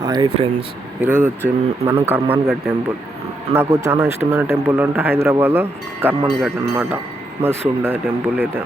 Hi friends, ఈరోజు వచ్చి మనం కర్మాన్ ఘాట్ టెంపుల్. నాకు చాలా ఇష్టమైన టెంపుల్ అంటే హైదరాబాద్లో కర్మాన్ ఘాట్ అనమాట. మస్తు ఉండదు టెంపుల్ అయితే.